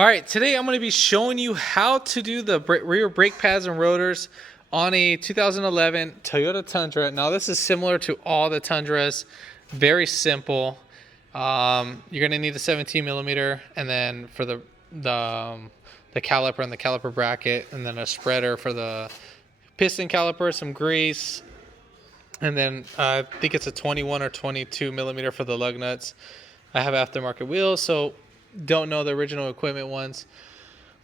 All right, today I'm going to be showing you how to do the rear brake pads and rotors on a 2011 Toyota Tundra. Now this is similar to all the Tundras, very simple. You're going to need a 17 millimeter, and then for the caliper and the caliper bracket, and then a spreader for the piston caliper, some grease, and then I think it's a 21 or 22 millimeter for the lug nuts. I have aftermarket wheels, so don't know the original equipment ones.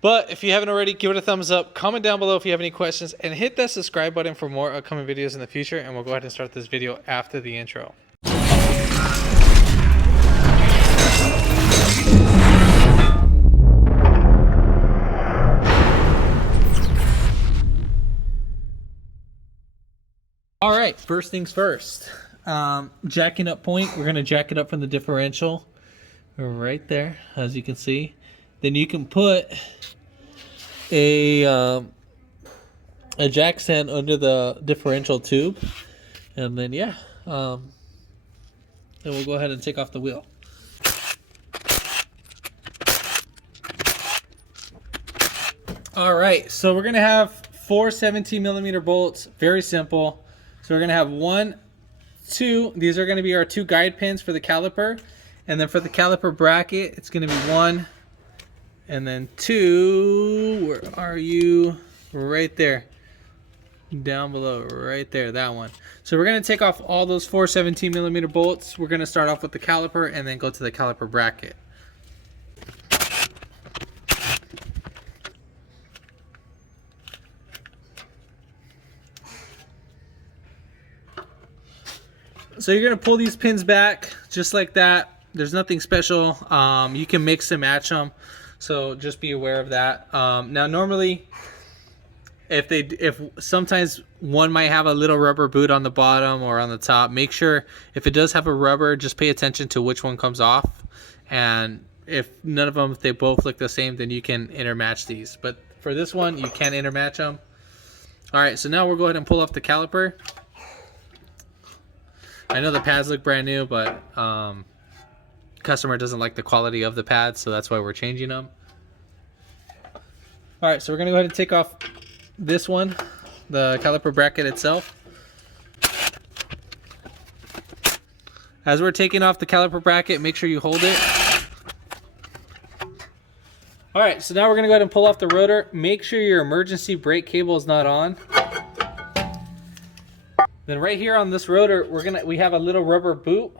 But if you haven't already, give it a thumbs up, comment down below if you have any questions, and hit that subscribe button for more upcoming videos in the future. And we'll go ahead and start this video after the intro. All right, first things first. Jacking up point, we're going to jack it up from the differential right there, as you can see. Then you can put a jack stand under the differential tube, and then then we'll go ahead and take off the wheel. All right, so we're gonna have four 17 millimeter bolts. Very simple. So we're gonna have 1, 2. These are gonna be our 2 guide pins for the caliper. And then for the caliper bracket, it's going to be 1 and then 2. Where are you? Right there. Down below, right there, that one. So we're going to take off all those 4 17 millimeter bolts. We're going to start off with the caliper and then go to the caliper bracket. So you're going to pull these pins back just like that. There's nothing special. You can mix and match them, so just be aware of that. Now, normally, if sometimes one might have a little rubber boot on the bottom or on the top, make sure if it does have a rubber, just pay attention to which one comes off. And if none of them, if they both look the same, then you can intermatch these. But for this one, you can't intermatch them. All right, so now we'll go ahead and pull off the caliper. I know the pads look brand new, but customer doesn't like the quality of the pads, so that's why we're changing them. All right, so we're gonna go ahead and take off this one, the caliper bracket itself. As we're taking off the caliper bracket, make sure you hold it. All right, so now we're gonna go ahead and pull off the rotor. Make sure your emergency brake cable is not on. Then right here on this rotor, we have a little rubber boot.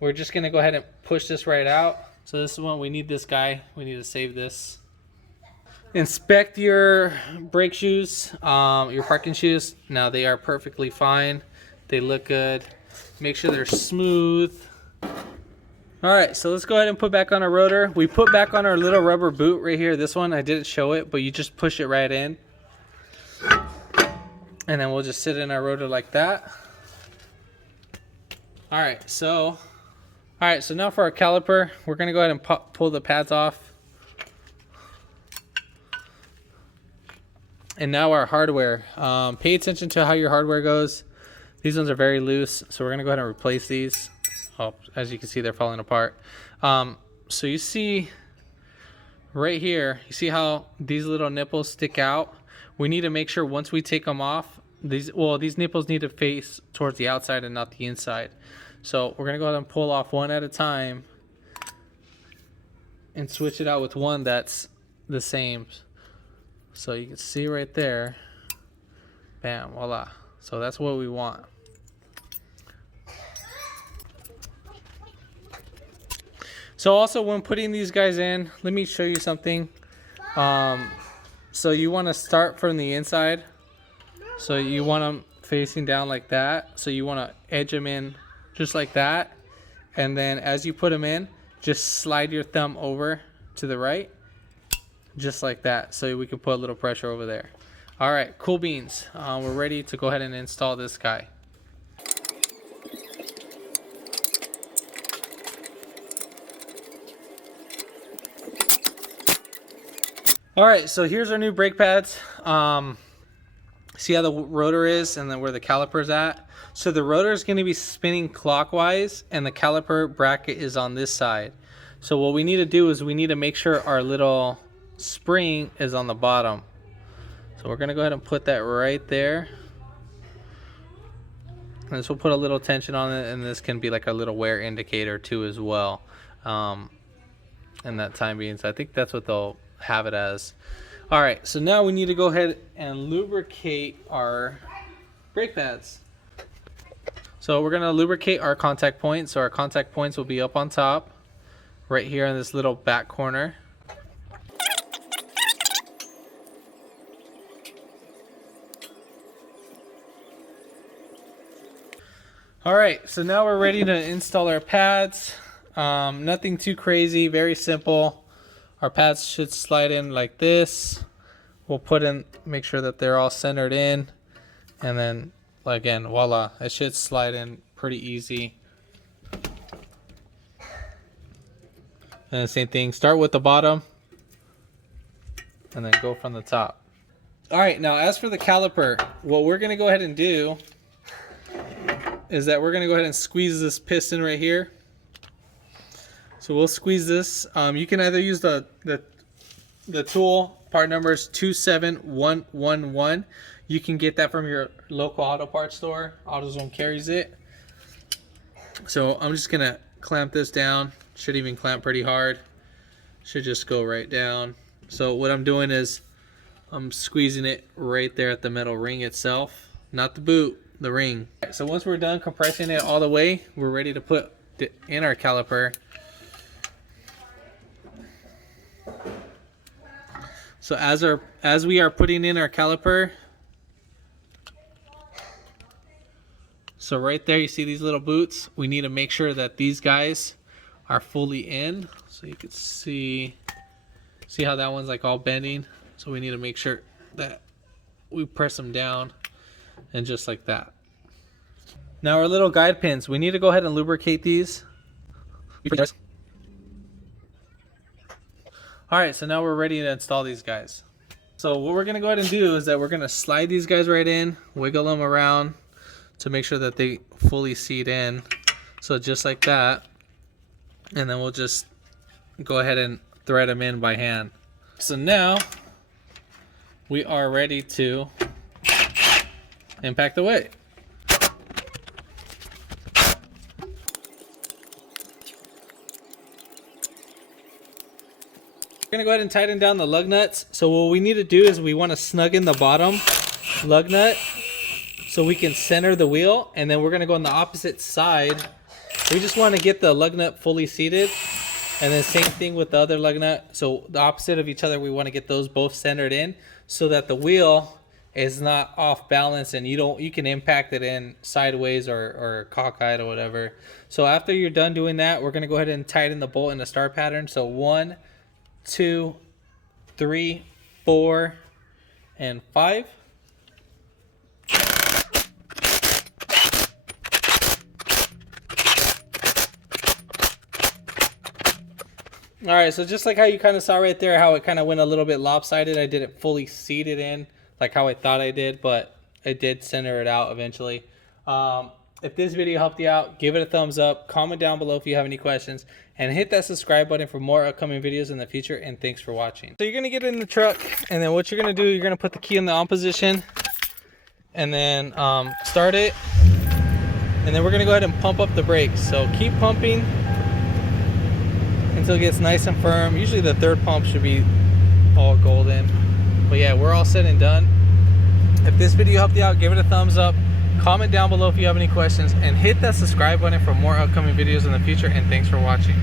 We're just gonna go ahead and push this right out. So this is one, we need this guy. We need to save this. Inspect your brake shoes, your parking shoes. Now they are perfectly fine. They look good. Make sure they're smooth. All right, so let's go ahead and put back on our rotor. We put back on our little rubber boot right here. This one, I didn't show it, but you just push it right in. And then we'll just sit in our rotor like that. All right, so now for our caliper, we're gonna go ahead and pull the pads off. And now our hardware. Pay attention to how your hardware goes. These ones are very loose, so we're gonna go ahead and replace these. Oh, as you can see, they're falling apart. So you see right here, you see how these little nipples stick out? We need to make sure once we take them off, these nipples need to face towards the outside and not the inside. So we're gonna go ahead and pull off one at a time and switch it out with one that's the same. So you can see right there, bam, voila. So that's what we want. So also when putting these guys in, let me show you something. So you want to start from the inside. So you want them facing down like that. So you want to edge them in just like that. And then as you put them in, just slide your thumb over to the right. Just like that. So we can put a little pressure over there. All right, cool beans. We're ready to go ahead and install this guy. All right, so here's our new brake pads. See how the rotor is and then where the caliper's at? So the rotor is going to be spinning clockwise and the caliper bracket is on this side. So what we need to do is we need to make sure our little spring is on the bottom. So we're gonna go ahead and put that right there. And this will put a little tension on it, and this can be like a little wear indicator too as well. In that time being, so I think that's what they'll have it as. All right, so now we need to go ahead and lubricate our brake pads. So we're gonna lubricate our contact points. So our contact points will be up on top, right here in this little back corner. All right, so now we're ready to install our pads. Nothing too crazy, very simple. Our pads should slide in like this. We'll put in, make sure that they're all centered in, and then again, voila, it should slide in pretty easy. And the same thing, start with the bottom and then go from the top. All right, now as for the caliper, what we're gonna go ahead and do is that we're gonna go ahead and squeeze this piston right here. So we'll squeeze this. You can either use the tool, part number is 27111. You can get that from your local auto parts store. AutoZone carries it. So I'm just gonna clamp this down. Should even clamp pretty hard. Should just go right down. So what I'm doing is I'm squeezing it right there at the metal ring itself, not the boot, the ring. So once we're done compressing it all the way, we're ready to put it in our caliper. So as we are putting in our caliper, so right there you see these little boots. We need to make sure that these guys are fully in. So you can see how that one's like all bending. So we need to make sure that we press them down, and just like that. Now our little guide pins, we need to go ahead and lubricate these. All right, so now we're ready to install these guys. So what we're gonna go ahead and do is that we're gonna slide these guys right in, wiggle them around to make sure that they fully seat in. So just like that. And then we'll just go ahead and thread them in by hand. So now we are ready to impact away. We're gonna go ahead and tighten down the lug nuts. So what we need to do is we want to snug in the bottom lug nut so we can center the wheel, and then we're gonna go on the opposite side. We just want to get the lug nut fully seated, and then same thing with the other lug nut. So the opposite of each other, we want to get those both centered in so that the wheel is not off balance, and you can impact it in sideways or cockeyed or whatever. So after you're done doing that, we're gonna go ahead and tighten the bolt in the star pattern. So 1, 2, 3, 4, and 5. All right, so just like how you kind of saw right there, how it kind of went a little bit lopsided, I did it fully seated in, like how I thought I did, but I did center it out eventually. If this video helped you out, give it a thumbs up, comment down below if you have any questions, and hit that subscribe button for more upcoming videos in the future, and thanks for watching. So you're gonna get in the truck, and then what you're gonna do, you're gonna put the key in the on position, and then start it, and then we're gonna go ahead and pump up the brakes. So keep pumping until it gets nice and firm. Usually the third pump should be all golden. But yeah, we're all said and done. If this video helped you out, give it a thumbs up. Comment down below if you have any questions, and hit that subscribe button for more upcoming videos in the future, and thanks for watching.